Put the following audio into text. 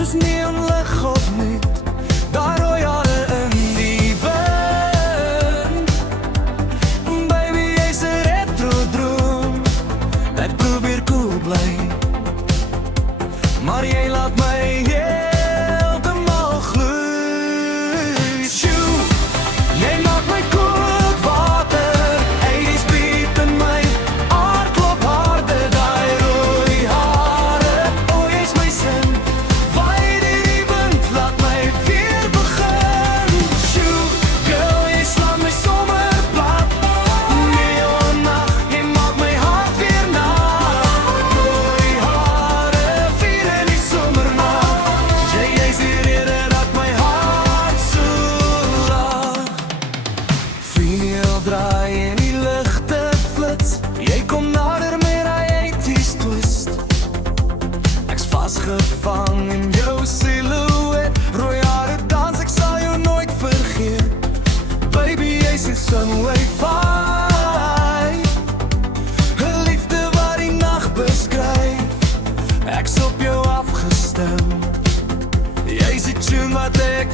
soos neonlig opnuut, daar rooi hare in die wind. Baby, jy's 'n retro droom, ek probeer cool bly, maar jy laat my heeltemal gloei. Sjoe, jy maak my koud water, 80's beat in my hart klop harder, daai rooi hare, o jy's my sin, waai die wind, laat my weer begin. Sjoe, girl, jy slaan my sommer plat, neonnacht, jy maak my hart weer nat. Rooi hare, vier in die somernacht, jy's die rede dat my hart so lag. Vinyl draai en die ligte flits, jy kom nader met hy 80's twist. Ek's vasgevang in jou silhouet, rooi hare dans, ek sal jou nooit vergeet. Baby, jy's 'n sunway vibe, 'n liefde wat die nag beskryf. Ek's op jou afgestem, jy's die tune wat ek